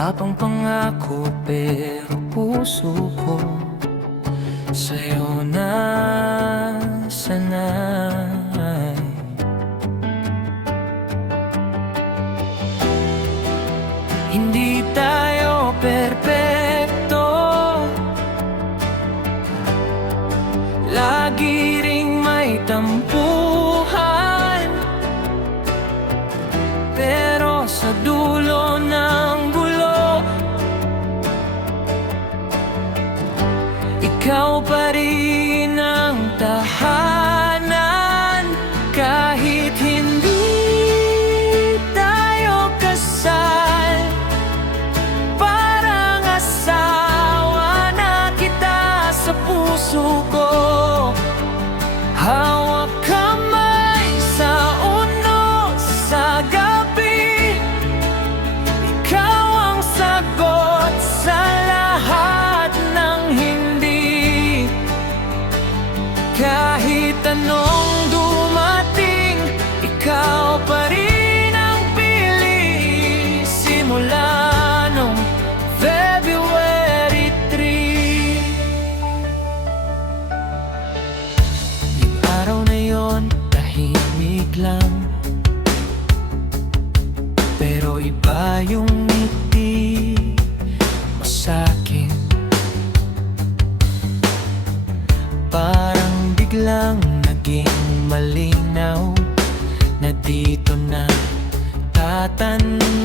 Wala pang pangako pero puso ko sa'yo na sanay. Hindi tayo perpekto, lagi ring may tampuhan, pero sa dulo ng gulo, ikaw pa rin ang tahanan. Kahit hindi tayo kasal, parang asawa na kita sa puso ko. Hawak kamay sa uno sa gabi, ikaw ang sagot sa lahat ng hindi. Kahit anong dumating, ikaw pa rin ang pili. Simula nung February 3. Yung araw na yon, tahimik lang, pero iba yung ngiti mo sa'kin. Parang biglang naging malinaw na dito na tatanda.